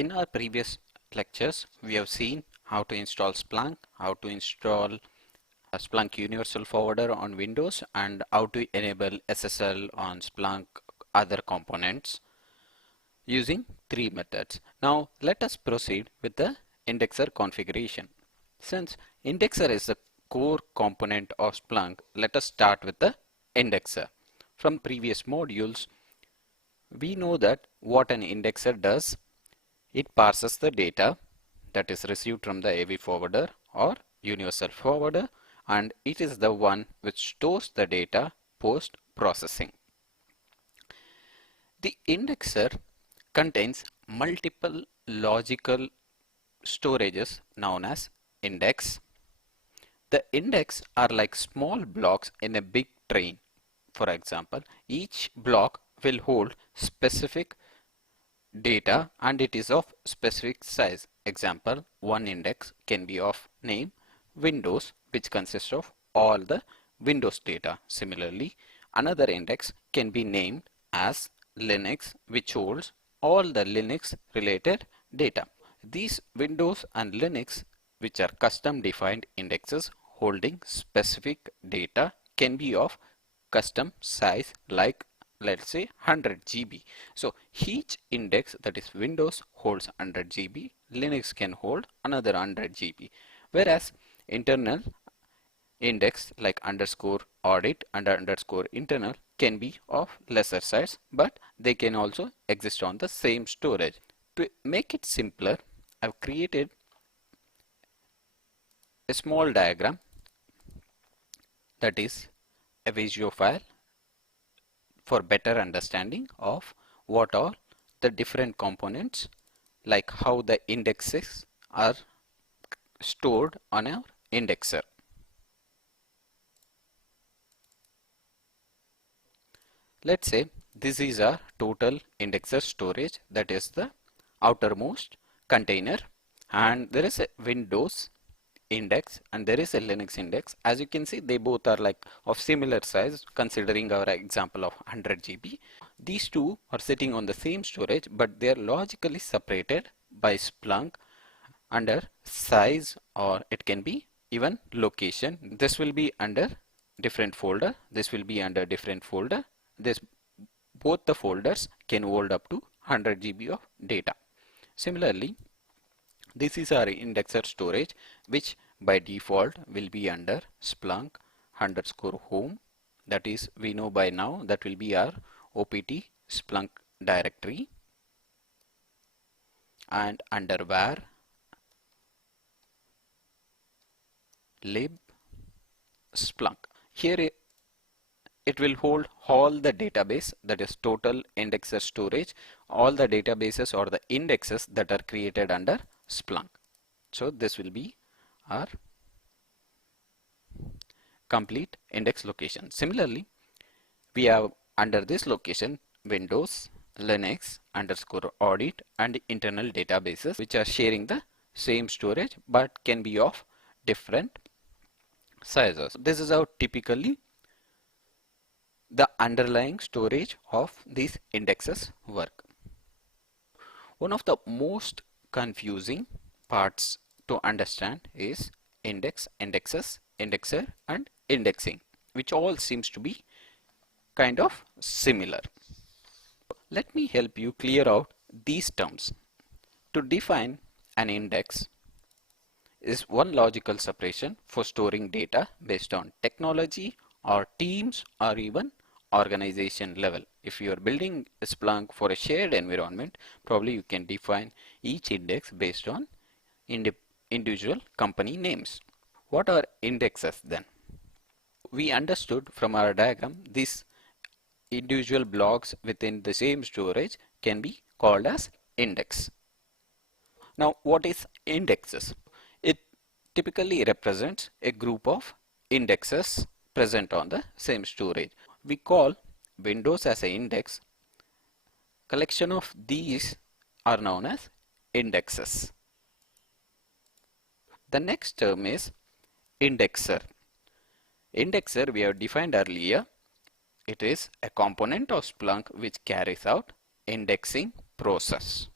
In our previous lectures, we have seen how to install Splunk, how to install a Splunk Universal Forwarder on Windows, and how to enable SSL on Splunk other components using three methods. Now let us proceed with the indexer configuration. Since indexer is the core component of Splunk, let us start with the indexer. From previous modules, we know that what an indexer does. It parses the data that is received from the AV forwarder or universal forwarder, and it is the one which stores the data post processing. The indexer contains multiple logical storages known as index. The index are like small blocks in a big train. For example, each block will hold specific data and it is of specific size. Example, one index can be of name Windows, which consists of all the Windows data. Similarly, another index can be named as Linux, which holds all the Linux related data. These Windows and Linux, which are custom defined indexes holding specific data, can be of custom size, like let's say 100 GB. So each index, that is Windows, holds 100 GB, Linux can hold another 100 GB, whereas internal index like underscore audit and underscore internal can be of lesser size, but they can also exist on the same storage. To make it simpler, I've created a small diagram, that is a Visio file, for better understanding of what are the different components, like how the indexes are stored on our indexer. Let's say this is our total indexer storage, that is the outermost container, and there is a Windows index and there is a Linux index. As you can see, they both are like of similar size, considering our example of 100 GB. These two are sitting on the same storage, but they are logically separated by Splunk under size, or it can be even location. This will be under different folder, this will be under different folder. Both the folders can hold up to 100 GB of data. Similarly, this is our indexer storage, which by default will be under Splunk underscore home. That is, we know by now that will be our OPT Splunk directory, and under var lib Splunk. Here it will hold all the database, that is total indexer storage, all the databases or the indexes that are created under Splunk. So this will be our complete index location. Similarly, we have under this location Windows, Linux underscore audit and internal databases, which are sharing the same storage but can be of different sizes. This is how typically the underlying storage of these indexes work. One of the most confusing parts to understand is index, indexes, indexer and indexing, which all seems to be kind of similar. Let me help you clear out these terms. To define an index is one logical separation for storing data based on technology or teams or even organization level. If you are building a Splunk for a shared environment, probably you can define each index based on individual company names. What are indexes then? We understood from our diagram, these individual blocks within the same storage can be called as index. Now, what is indexes? It typically represents a group of indexes present on the same storage. We call Windows as an index. Collection of these are known as indexes. The next term is indexer. Indexer we have defined earlier. It is a component of Splunk which carries out indexing process.